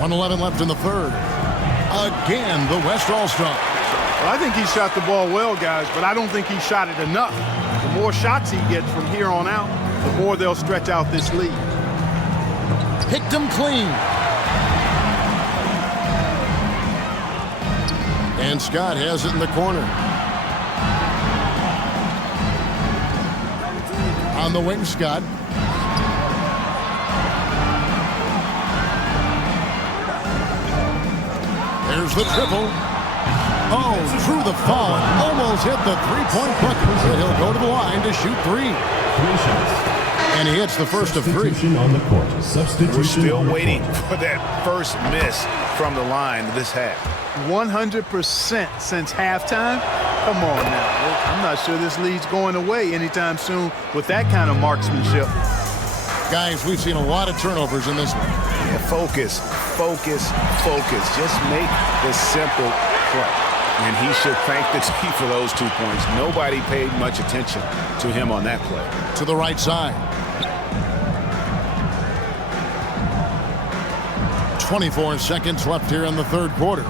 1:11 left in the third. Again, the West All-Star. Well, I think he shot the ball well, guys, but I don't think he shot it enough. The more shots he gets from here on out, the more they'll stretch out this lead. Picked him clean. And Scott has it in the corner. On the wing, Scott. There's the triple. Oh, through the fall. Almost hit the three-point bucket. So he'll go to the line to shoot 3. 3 shots. And he hits the first of 3. Substitution on the court. Substitution. We're still on the waiting court. for that first miss from the line this half. 100% since halftime. Come on now. I'm not sure this lead's going away anytime soon with that kind of marksmanship. Guys, we've seen a lot of turnovers in this one. Yeah, focus, focus, focus. Just make the simple play. And he should thank the team for those 2 points. Nobody paid much attention to him on that play. To the right side. 24 seconds left here in the third quarter.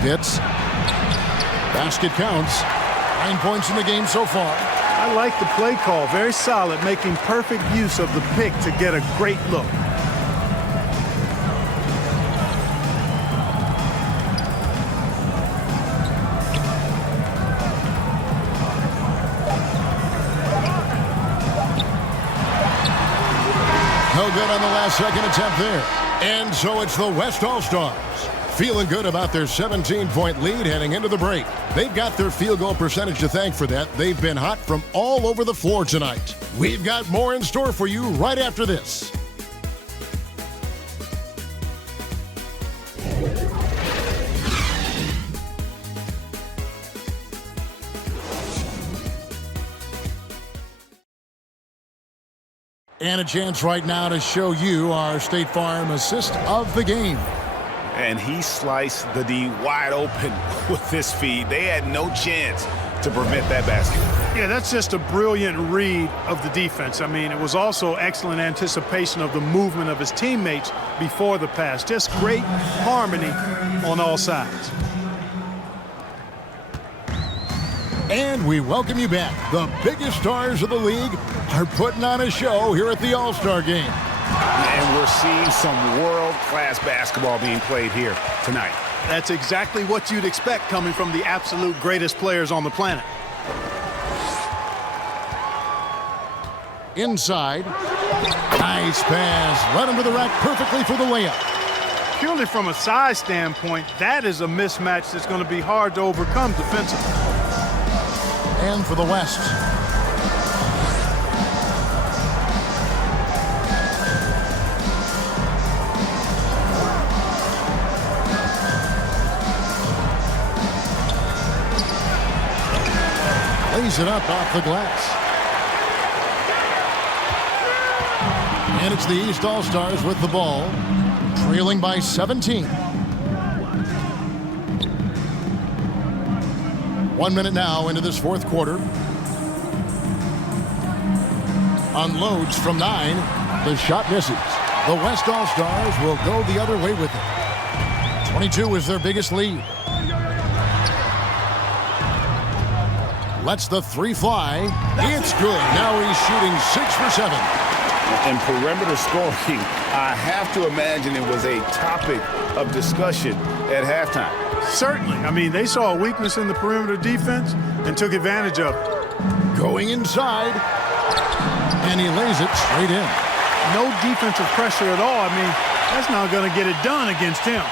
Hits. Basket counts. 9 points in the game so far. I like the play call. Very solid, making perfect use of the pick to get a great look. No good on the last second attempt there. And so it's the West All-Stars. Feeling good about their 17-point lead heading into the break. They've got their field goal percentage to thank for that. They've been hot from all over the floor tonight. We've got more in store for you right after this. And a chance right now to show you our State Farm assist of the game. And he sliced the D wide open with this feed. They had no chance to prevent that basket. Yeah, that's just a brilliant read of the defense. I mean, it was also excellent anticipation of the movement of his teammates before the pass. Just great harmony on all sides. And we welcome you back. The biggest stars of the league are putting on a show here at the All-Star Game. And we're seeing some world-class basketball being played here tonight. That's exactly what you'd expect coming from the absolute greatest players on the planet. Inside. Nice pass. Right under the rack perfectly for the layup. Purely from a size standpoint, that is a mismatch that's going to be hard to overcome defensively. And for the West. Lays it up off the glass. And it's the East All-Stars with the ball, trailing by 17. 1 minute now into this fourth quarter. Unloads from 9. The shot misses. The West All-Stars will go the other way with it. 22 is their biggest lead. Lets the three fly. It's good. Now he's shooting 6 for 7. In perimeter scoring, I have to imagine it was a topic of discussion at halftime. Certainly. I mean, they saw a weakness in the perimeter defense and took advantage of it. Going inside. And he lays it straight in. No defensive pressure at all. I mean, that's not going to get it done against him.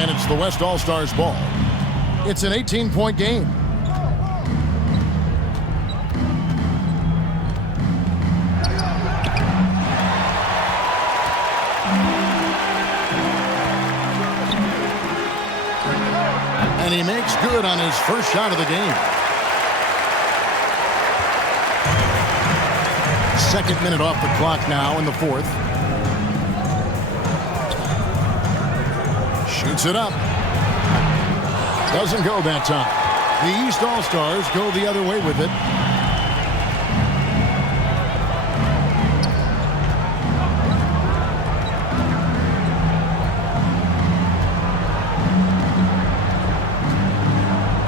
And it's the West All-Stars ball. It's an 18-point game. And he makes good on his first shot of the game. Second minute off the clock now in the fourth. Shoots it up. Doesn't go that time. The East All-Stars go the other way with it.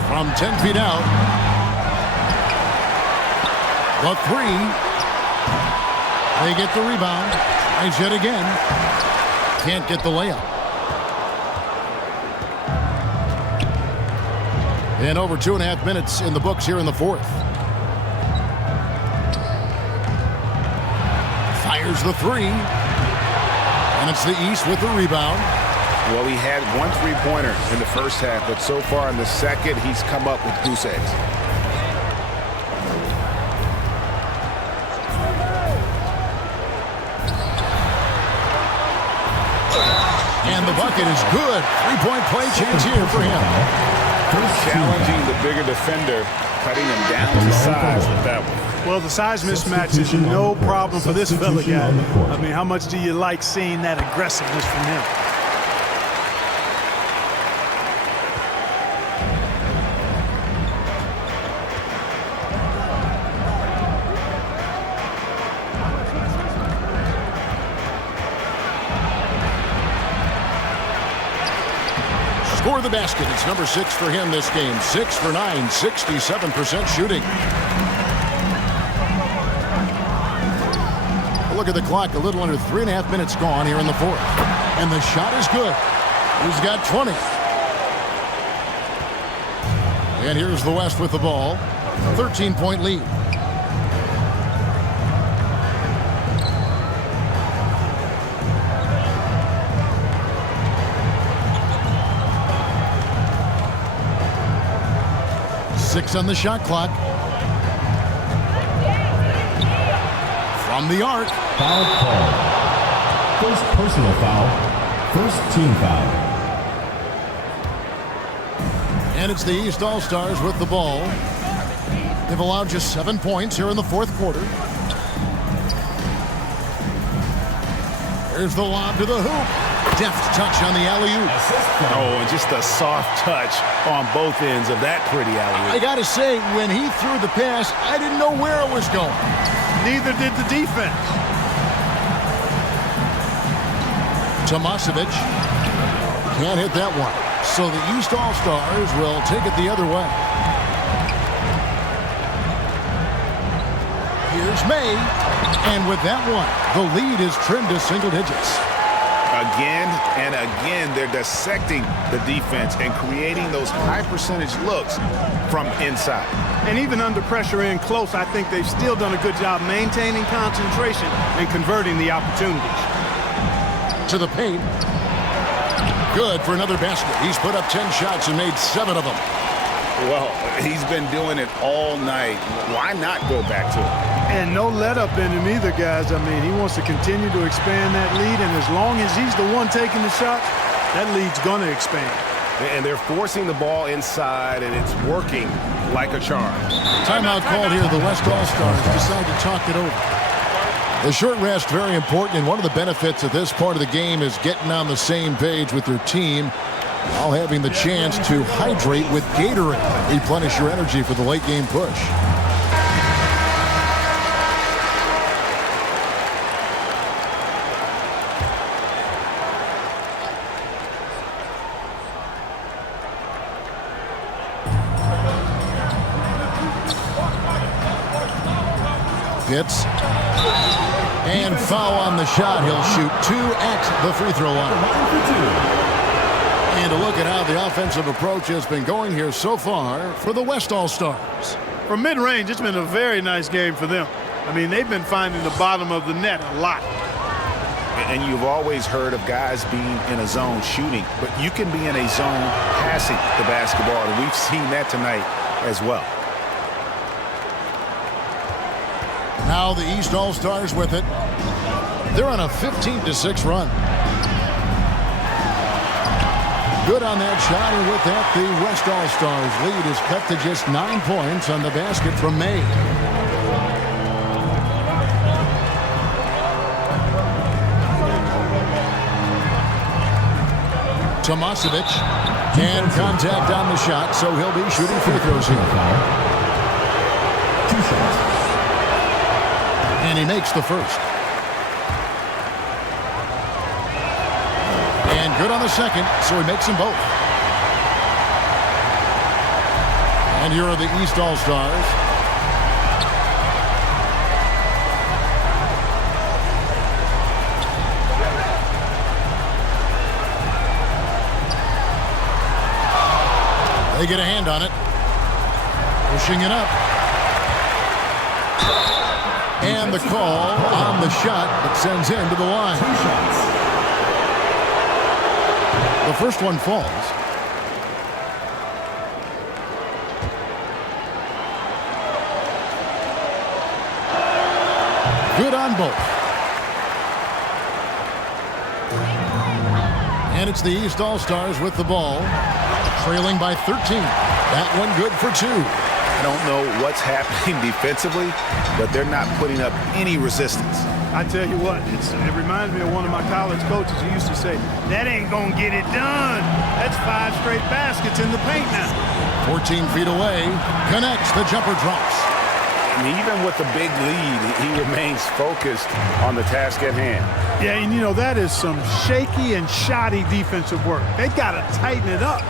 From 10 feet out. The three. They get the rebound. Tries yet again. Can't get the layup. And over 2.5 minutes in the books here in the fourth. Fires the three. And it's the East with the rebound. Well, he had 1 3-pointer in the first half, but so far in the second, he's come up with goose eggs. And the bucket is good. 3-point play chance here for him. Challenging the bigger defender, cutting him down to size with that one. Well, the size mismatch is no problem for this fella guy. I mean, how much do you like seeing that aggressiveness from him? Score the basket. It's number 6 for him this game. 6 for 9, 67% shooting. Look at the clock. A little under 3.5 minutes gone here in the fourth. And the shot is good. He's got 20. And here's the West with the ball. 13-point lead. Six on the shot clock. From the arc. Foul call. First personal foul. First team foul. And it's the East All-Stars with the ball. They've allowed just 7 points here in the fourth quarter. Here's the lob to the hoop. Deft touch on the alley-oop. Oh, and just a soft touch on both ends of that pretty alley-oop. I gotta say, when he threw the pass, I didn't know where it was going. Neither did the defense. Tomasevic can't hit that one. So the East All-Stars will take it the other way. Here's May. And with that one, the lead is trimmed to single digits. Again and again, they're dissecting the defense and creating those high-percentage looks from inside. And even under pressure in close, I think they've still done a good job maintaining concentration and converting the opportunities. To the paint. Good for another basket. He's put up 10 shots and made 7 of them. Well, he's been doing it all night. Why not go back to it? And no let-up in him either, guys. I mean, he wants to continue to expand that lead, and as long as he's the one taking the shots, that lead's going to expand. And they're forcing the ball inside, and it's working like a charm. Timeout called here. The West All-Stars decide to talk it over. The short rest, very important, and one of the benefits of this part of the game is getting on the same page with your team while having the chance to hydrate with Gatorade. Replenish your energy for the late game push. Hits. And foul on the shot. He'll shoot 2 at the free throw line. And a look at how the offensive approach has been going here so far for the West All-Stars. From mid-range, it's been a very nice game for them. I mean, they've been finding the bottom of the net a lot. And you've always heard of guys being in a zone shooting, but you can be in a zone passing the basketball, and we've seen that tonight as well. Now the East All-Stars with it. They're on a 15-6 run. Good on that shot, and with that, the West All-Stars lead is cut to just 9 points on the basket from May. Tomasevic can contact on the shot, so he'll be shooting free throws here. 2 shots. And he makes the first. And good on the second, so he makes them both. And here are the East All-Stars. They get a hand on it. Pushing it up. And the call on the shot that sends him to the line. 2 shots. The first one falls. Good on both. And it's the East All-Stars with the ball, trailing by 13. That one good for 2. I don't know what's happening defensively, but they're not putting up any resistance. I tell you what, it reminds me of one of my college coaches who used to say, that ain't going to get it done. That's 5 straight baskets in the paint now. 14 feet away, connects, the jumper drops. And even with the big lead, he remains focused on the task at hand. Yeah, and you know, that is some shaky and shoddy defensive work. They got to tighten it up.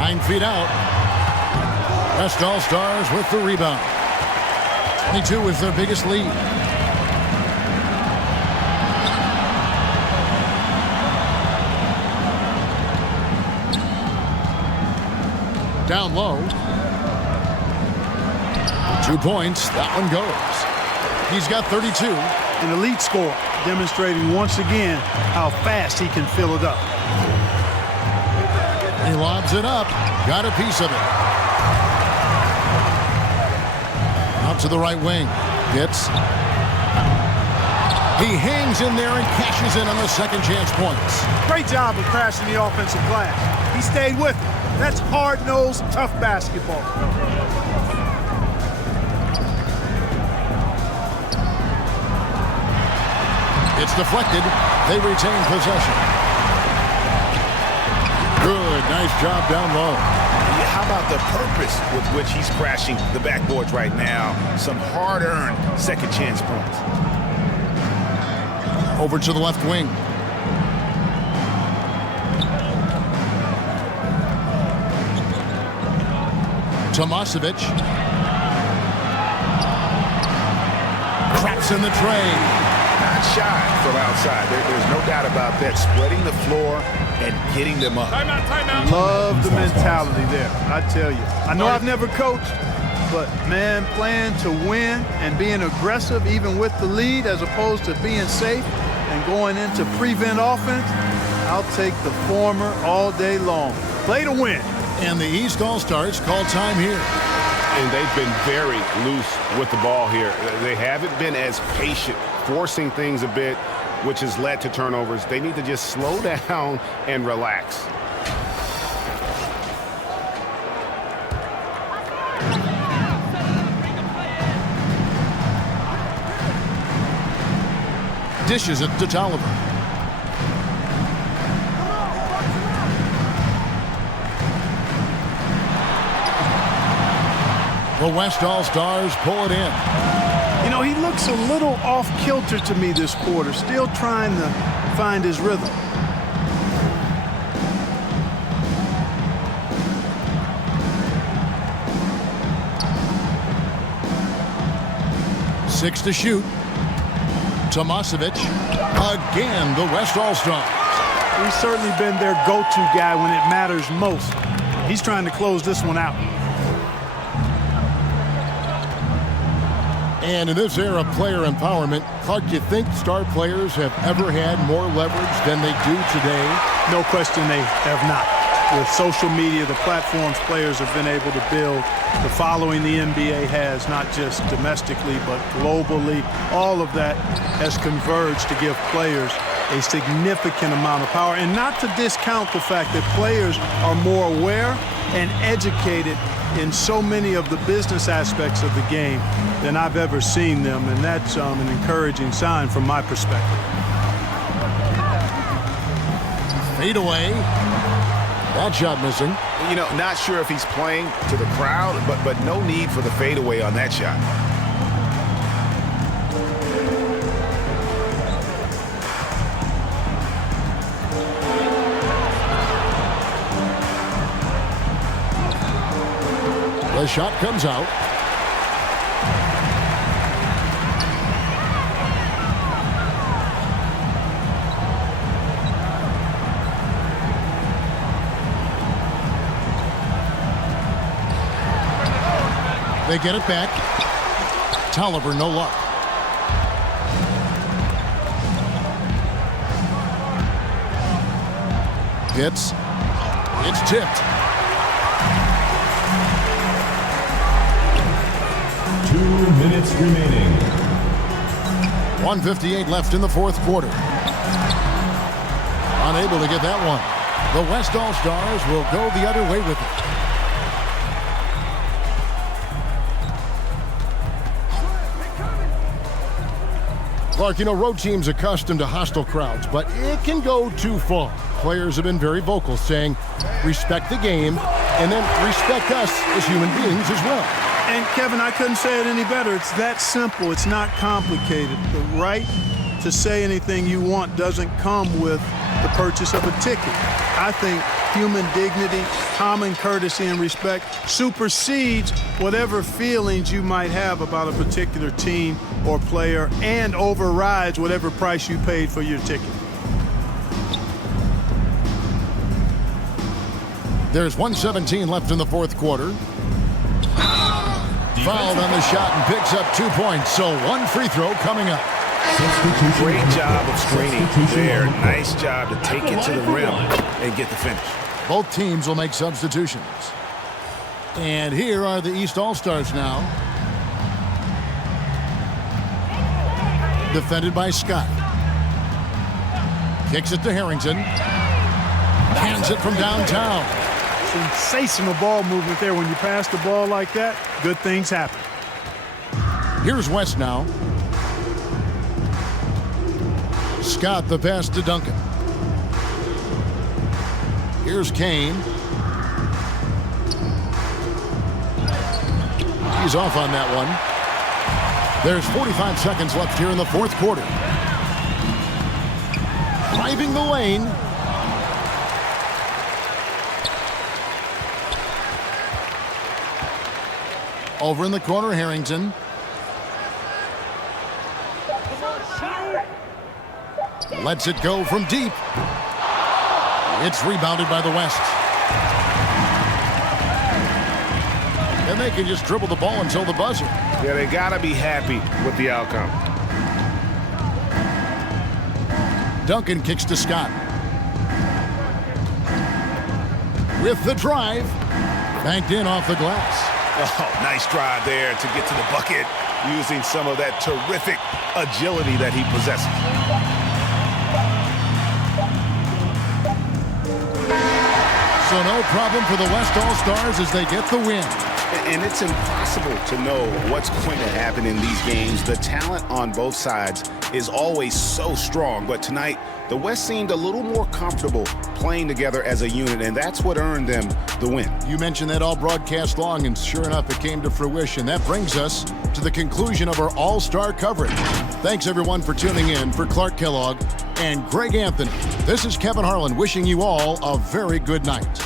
9 feet out. West All-Stars with the rebound. 22 is their biggest lead. Down low. 2 points. That one goes. He's got 32. An elite score, demonstrating once again how fast he can fill it up. He lobs it up. Got a piece of it. Out to the right wing. Hits. He hangs in there and cashes in on the second chance points. Great job of crashing the offensive glass. He stayed with it. That's hard-nosed, tough basketball. It's deflected. They retain possession. Good. Nice job down low. How about the purpose with which he's crashing the backboards right now? Some hard-earned second chance points. Over to the left wing. Tomasevic. Traps in the tray. not shy from outside. There's no doubt about that. Spreading the floor and getting them up. Timeout. Love the mentality there, I tell you. I know I've never coached, but, man, playing to win and being aggressive even with the lead as opposed to being safe and going into prevent offense, I'll take the former all day long. Play to win. And the East All-Stars call time here. And they've been very loose with the ball here. They haven't been as patient, forcing things a bit, which has led to turnovers. They need to just slow down and relax. Dishes it to Tolliver. The West All-Stars pull it in. You know, he looks a little off-kilter to me this quarter, still trying to find his rhythm. Six to shoot. Tomasevic. Again, the West All-Star. He's certainly been their go-to guy when it matters most. He's trying to close this one out. And in this era of player empowerment, Clark, do you think star players have ever had more leverage than they do today? No question they have not. With social media, the platforms players have been able to build, the following the NBA has, not just domestically, but globally, all of that has converged to give players a significant amount of power. And not to discount the fact that players are more aware and educated in so many of the business aspects of the game than I've ever seen them, and that's an encouraging sign from my perspective. Fade away. That shot missing. You know, not sure if he's playing to the crowd, but no need for the fadeaway on that shot. The shot comes out. They get it back. Tolliver, no luck. It's tipped. 2 minutes remaining. 1:58 left in the fourth quarter. Unable to get that one. The West All-Stars will go the other way with it. Clark, you know, road teams accustomed to hostile crowds, but it can go too far. Players have been very vocal, saying, respect the game, and then respect us as human beings as well. And, Kevin, I couldn't say it any better. It's that simple. It's not complicated. The right to say anything you want doesn't come with the purchase of a ticket. I think human dignity, common courtesy, and respect supersedes whatever feelings you might have about a particular team or player and overrides whatever price you paid for your ticket. There's 1:17 left in the fourth quarter. Fouled on the shot and picks up 2 points, so one free throw coming up. Great job of screening there. Nice job to take it to the rim and get the finish. Both teams will make substitutions. And here are the East All-Stars now. Defended by Scott. Kicks it to Harrington. Hands it from downtown. Sensational ball movement there. When you pass the ball like that, good things happen. Here's West now. Scott the pass to Duncan. Here's Kane. He's off on that one. There's 45 seconds left here in the fourth quarter. Driving the lane. Over in the corner, Harrington. Lets it go from deep. It's rebounded by the West. And they can just dribble the ball until the buzzer. Yeah, they got to be happy with the outcome. Duncan kicks to Scott. With the drive. Banked in off the glass. Oh, nice drive there to get to the bucket, using some of that terrific agility that he possesses. So no problem for the West All-Stars as they get the win. And it's impossible to know what's going to happen in these games. The talent on both sides is always so strong, but tonight the West seemed a little more comfortable playing together as a unit, and that's what earned them the win. You mentioned that all broadcast long, and sure enough, it came to fruition. That brings us to the conclusion of our All-Star coverage. Thanks, everyone, for tuning in. For Clark Kellogg and Greg Anthony, this is Kevin Harlan wishing you all a very good night.